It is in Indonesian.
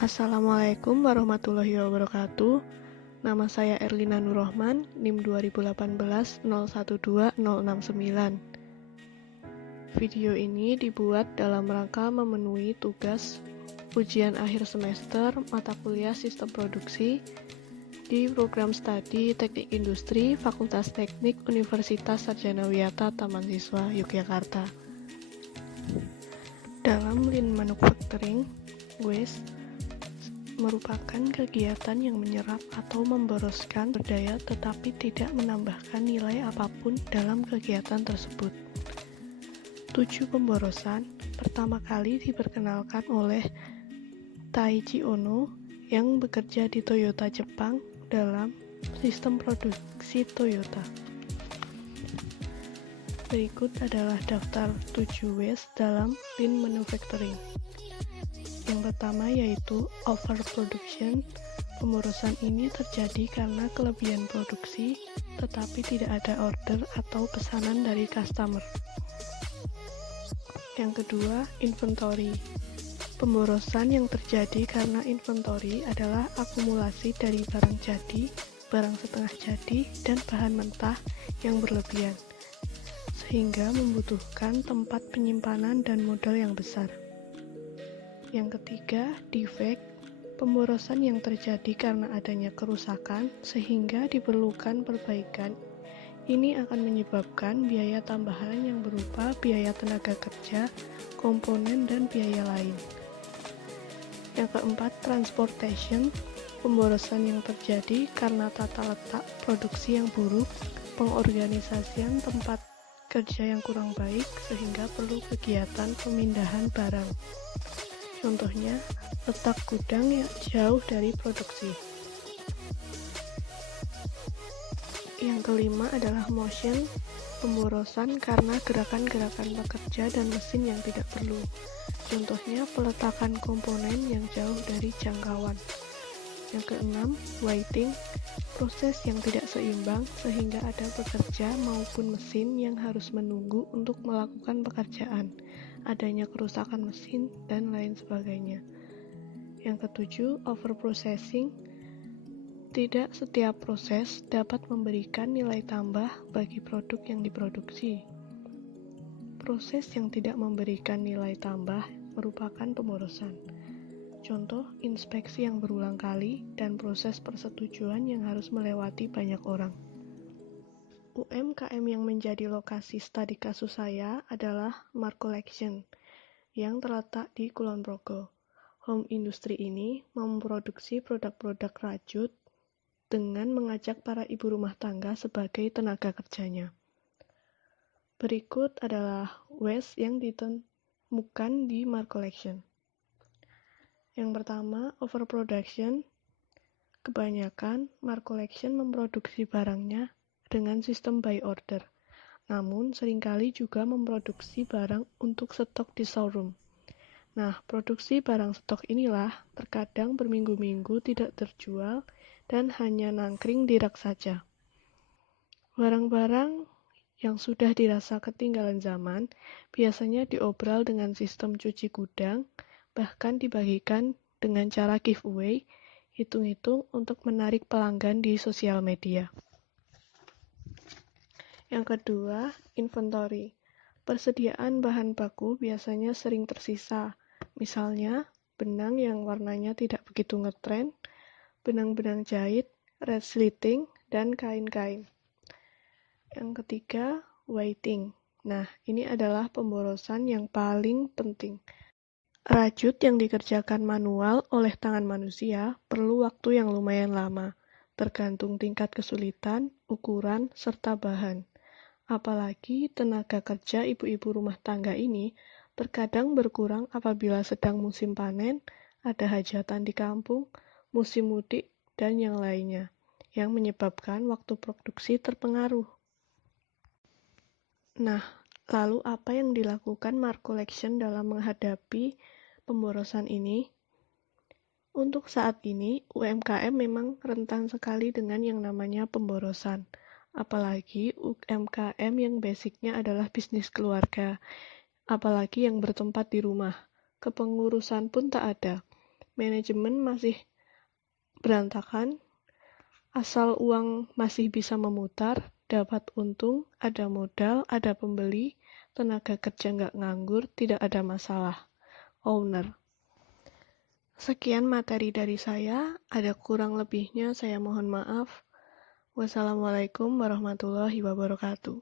Assalamualaikum warahmatullahi wabarakatuh. Nama saya Erlina Nurrohman, NIM 2018-012069. Video ini dibuat dalam rangka memenuhi tugas ujian akhir semester mata kuliah Sistem Produksi di Program Studi Teknik Industri Fakultas Teknik Universitas Sarjana Wiyata Taman Siswa Yogyakarta. Dalam Lean Manufacturing, WASTE merupakan kegiatan yang menyerap atau memboroskan sumber daya tetapi tidak menambahkan nilai apapun dalam kegiatan tersebut. 7 pemborosan pertama kali diperkenalkan oleh Taiji Ono yang bekerja di Toyota Jepang dalam sistem produksi Toyota. Berikut adalah daftar 7 WASTE dalam Lean Manufacturing. Yang pertama yaitu overproduction. Pemborosan ini terjadi karena kelebihan produksi tetapi tidak ada order atau pesanan dari customer. Yang kedua, inventory. Pemborosan yang terjadi karena inventory adalah akumulasi dari barang jadi, barang setengah jadi, dan bahan mentah yang berlebihan, sehingga membutuhkan tempat penyimpanan dan modal yang besar. Yang ketiga, defect. Pemborosan yang terjadi karena adanya kerusakan sehingga diperlukan perbaikan. Ini akan menyebabkan biaya tambahan yang berupa biaya tenaga kerja, komponen, dan biaya lain. Yang keempat, transportation. Pemborosan yang terjadi karena tata letak produksi yang buruk, pengorganisasian tempat kerja yang kurang baik sehingga perlu kegiatan pemindahan barang. Contohnya, letak gudang yang jauh dari produksi. Yang kelima adalah motion, pemborosan karena gerakan-gerakan pekerja dan mesin yang tidak perlu. Contohnya, peletakan komponen yang jauh dari jangkauan. Yang keenam, waiting, proses yang tidak seimbang sehingga ada pekerja maupun mesin yang harus menunggu untuk melakukan pekerjaan, adanya kerusakan mesin, dan lain sebagainya. Yang ketujuh, overprocessing. Tidak setiap proses dapat memberikan nilai tambah bagi produk yang diproduksi. Proses yang tidak memberikan nilai tambah merupakan pemborosan. Contoh, inspeksi yang berulang kali dan proses persetujuan yang harus melewati banyak orang. UMKM yang menjadi lokasi studi kasus saya adalah Mark Collection yang terletak di Kulon Progo. Home industri ini memproduksi produk-produk rajut dengan mengajak para ibu rumah tangga sebagai tenaga kerjanya. Berikut adalah waste yang ditemukan di Mark Collection. Yang pertama, overproduction. Kebanyakan Mark Collection memproduksi barangnya dengan sistem buy order, namun seringkali juga memproduksi barang untuk stok di showroom. Nah, produksi barang stok inilah terkadang berminggu-minggu tidak terjual dan hanya nangkring di rak saja. Barang-barang yang sudah dirasa ketinggalan zaman biasanya diobral dengan sistem cuci gudang, bahkan dibagikan dengan cara giveaway, hitung-hitung untuk menarik pelanggan di sosial media. Yang kedua, inventory. Persediaan bahan baku biasanya sering tersisa, misalnya benang yang warnanya tidak begitu ngetren, benang-benang jahit, red slitting, dan kain-kain. Yang ketiga, waiting. Nah, ini adalah pemborosan yang paling penting. Rajut yang dikerjakan manual oleh tangan manusia perlu waktu yang lumayan lama, tergantung tingkat kesulitan, ukuran, serta bahan. Apalagi tenaga kerja ibu-ibu rumah tangga ini terkadang berkurang apabila sedang musim panen, ada hajatan di kampung, musim mudik, dan yang lainnya, yang menyebabkan waktu produksi terpengaruh. Nah, lalu apa yang dilakukan Mark Collection dalam menghadapi pemborosan ini? Untuk saat ini, UMKM memang rentan sekali dengan yang namanya pemborosan. apalagi UMKM yang basicnya adalah bisnis keluarga, apalagi yang bertempat di rumah. Kepengurusan pun tak ada, manajemen masih berantakan, asal uang masih bisa memutar, dapat untung, ada modal, ada pembeli, tenaga kerja nggak nganggur, tidak ada masalah. Owner. Sekian materi dari saya, ada kurang lebihnya saya mohon maaf. Wassalamualaikum warahmatullahi wabarakatuh.